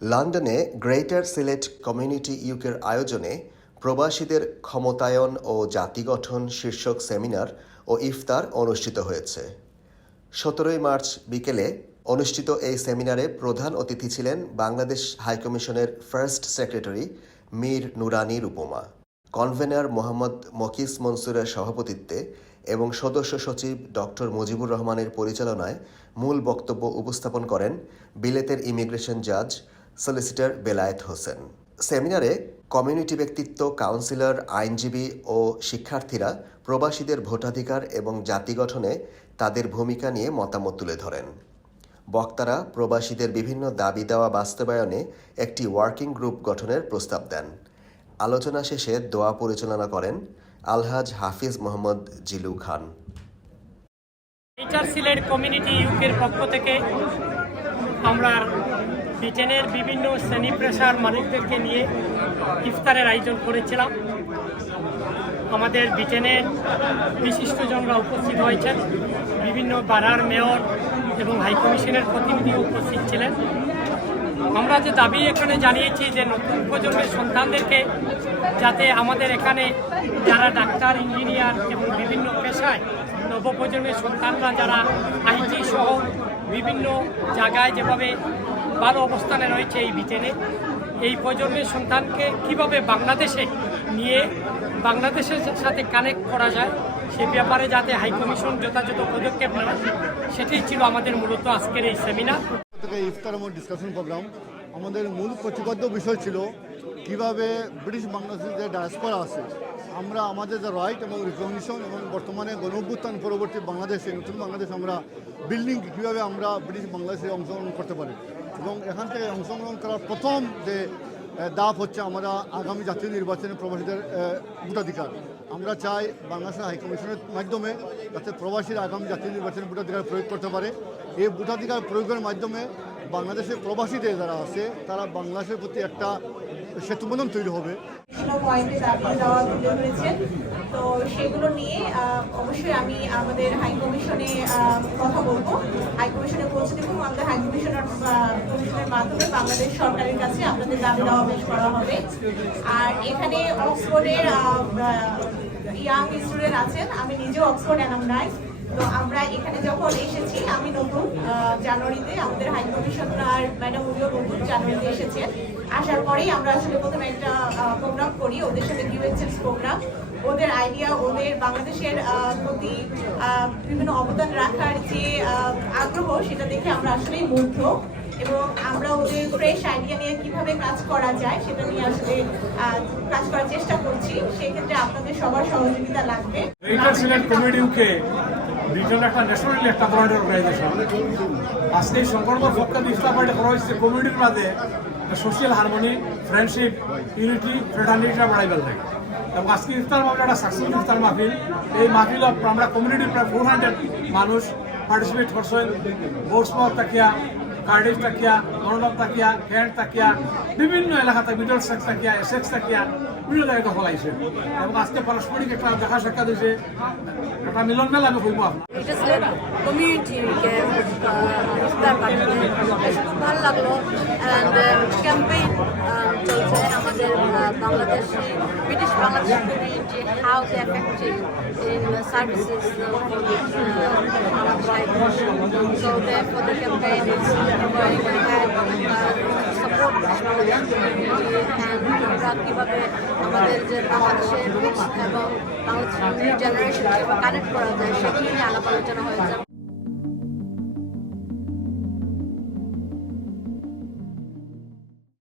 লন্ডনে greater Sylhet community ইউকের আয়োজনে প্রবাসীদের ক্ষমতায়ন ও জাতি গঠন শীর্ষক সেমিনার ও ইফতার অনুষ্ঠিত হয়েছে। সতেরোই মার্চ বিকেলে অনুষ্ঠিত এই সেমিনারে প্রধান অতিথি ছিলেন Bangladesh হাইকমিশনের first secretary Mir Nurani Rupma, convener Mohammad Mokis মনসুরের সভাপতিত্বে এবং সদস্য সচিব ডক্টর মুজিবুর রহমানের পরিচালনায় মূল বক্তব্য উপস্থাপন করেন বিলেতের ইমিগ্রেশন জাজ সলিসিটর বেলায়েত হোসেন সেমিনারে কমিউনিটি ব্যক্তিত্ব কাউন্সিলর আইনজীবী ও শিক্ষার্থীরা প্রবাসীদের ভোটাধিকার এবং জাতি গঠনে তাদের ভূমিকা নিয়ে মতামত তুলে ধরেন। বক্তারা প্রবাসীদের বিভিন্ন দাবি দেওয়া বাস্তবায়নে একটি ওয়ার্কিং গ্রুপ গঠনের প্রস্তাব দেন। আলোচনা শেষে দোয়া পরিচালনা করেন আলহাজ হাফিজ মোহাম্মদ জিলু খান। সিলেট কমিউনিটি ইউকের পক্ষ থেকে আমরা ব্রিটেনের বিভিন্ন শ্রেণি পেশার মালিকদেরকে নিয়ে ইফতারের আয়োজন করেছিলাম। আমাদের ব্রিটেনের বিশিষ্টজনরা উপস্থিত হয়েছেন। বিভিন্ন বাড়ার মেয়র এবং হাইকমিশনের প্রতিনিধি উপস্থিত ছিলেন। আমরা যে দাবি এখানে জানিয়েছি যে নতুন প্রজন্মের সন্তানদেরকে যাতে আমাদের এখানে যারা ডাক্তার, ইঞ্জিনিয়ার এবং বিভিন্ন পেশায় নবপ্রজন্মের সন্তানরা, যারা আইটি সহ বিভিন্ন জায়গায় যেভাবে ভালো অবস্থানে রয়েছে এই ব্রিটেনে এই প্রজন্মের সন্তানকে কীভাবে বাংলাদেশে নিয়ে বাংলাদেশের সাথে কানেক্ট করা যায়, সে ব্যাপারে যাতে হাইকমিশন যথাযথ পদক্ষেপ নেয় সেটি ছিল আমাদের মূলত আজকের এই সেমিনার ইফতার ডিসকাশন প্রোগ্রাম আমাদের মূল প্রতিবদ্ধ বিষয় ছিল কীভাবে ব্রিটিশ বাংলাদেশের যে ডায়াসপরা আছে। আমরা আমাদের যে রাইট এবং রিকগনিশন এবং বর্তমানে গণঅভ্যুত্থান পরবর্তী বাংলাদেশে, নতুন বাংলাদেশ আমরা বিল্ডিং কীভাবে আমরা ব্রিটিশ বাংলাদেশে অংশগ্রহণ করতে পারি। এবং এখান থেকে অংশগ্রহণ করার প্রথম যে দাপ হচ্ছে আমরা আগামী জাতীয় নির্বাচনে প্রবাসীদের ভোটাধিকার। আমরা চাই বাংলাদেশের হাইকমিশনের মাধ্যমে যাতে প্রবাসীর আগামী জাতীয় নির্বাচনে ভোটাধিকার প্রয়োগ করতে পারে। এই ভোটাধিকার প্রয়োগের মাধ্যমে বাংলাদেশের প্রবাসীদের যারা আছে, তারা বাংলাদেশের প্রতি একটা সেতুবন্ধন তৈরি হবে। তো সেগুলো নিয়ে অবশ্যই আমি আমাদের হাই কমিশনে কথা বলব। হাই কমিশনে পৌঁছে দেবো আমাদের হাই কমিশনার কমিশনের মাধ্যমে বাংলাদেশ সরকারের কাছে আপনাদের দাবি দেওয়া পেশ করা হবে। আর এখানে অক্সফোর্ডের ইয়াং স্টুডেন্ট আছেন। আমি নিজেও অক্সফোর্ড অ্যানামনাই তো আমরা এখানে যখন এসেছি, আমি নতুন জানুয়ারিতে আমাদের হাই কমিশনার ম্যাডাম উনিও নতুন জানুয়ারিতে এসেছেন আসার পরেই আমরা আসলে প্রথমে একটা প্রোগ্রাম করি, ওদের সাথে কিউএসএস প্রোগ্রাম ওদের আইডিয়া ওদের বাংলাদেশের প্রতি বিভিন্ন অবদান রাখার যে আগ্রহ, সেটা দেখে আমরা আসলেই মুগ্ধ। এবং আমরা ওদের ফ্রেশ আইডিয়া নিয়ে কীভাবে কাজ করা যায়, সেটা নিয়ে আসলে কাজ করার চেষ্টা করছি। সেক্ষেত্রে আপনাদের সবার সহযোগিতা লাগবে। কমিউনিটি একটা ন্যাশনাল একটা ব্রড অর্গানাইজেশন আজকে এই সংকল্প পক্ষে ইস্তা পার্টি করা হয়েছে কমিউনিটির মাঝে সোশ্যাল হারমোনি ফ্রেন্ডশিপ ইউনিটি ফ্রেটার্নিটিটা বাড়াইবার লাগে এবং আজকে ইফতার মাহফিল একটা সাকসেসফুল ইফতার মাহফিল। এই মাহফিল আমরা কমিউনিটির প্রায় ফোর হান্ড্রেড মানুষ পার্টিসিপেট করছেন। বোর্ডসমাত তাকিয়া কার্ডিফ তাকিয়া মনোনব তাকিয়া ক্যান্ট তাকিয়া, বিভিন্ন এলাকাতে মিডল সেক্স তাকিয়া এসেক্স তাকিয়া, বিভিন্ন জায়গায় দখল এবং আজকে পারস্পরিক একটা দেখা সাক্ষাৎ হয়েছে একটা মিলন মেলা, আমি খুব ভালো লাগল। ক্যাম্পেইন চলছে আমাদের British Bangladesh. Community the services effective in uh, So therefore the campaign is going ahead uh, support and আমরা কীভাবে আমাদের যে বাংলাদেশের এবং বাংলাদেশের জেনারেশন কানেক্ট করা যায় সেগুলি নিয়ে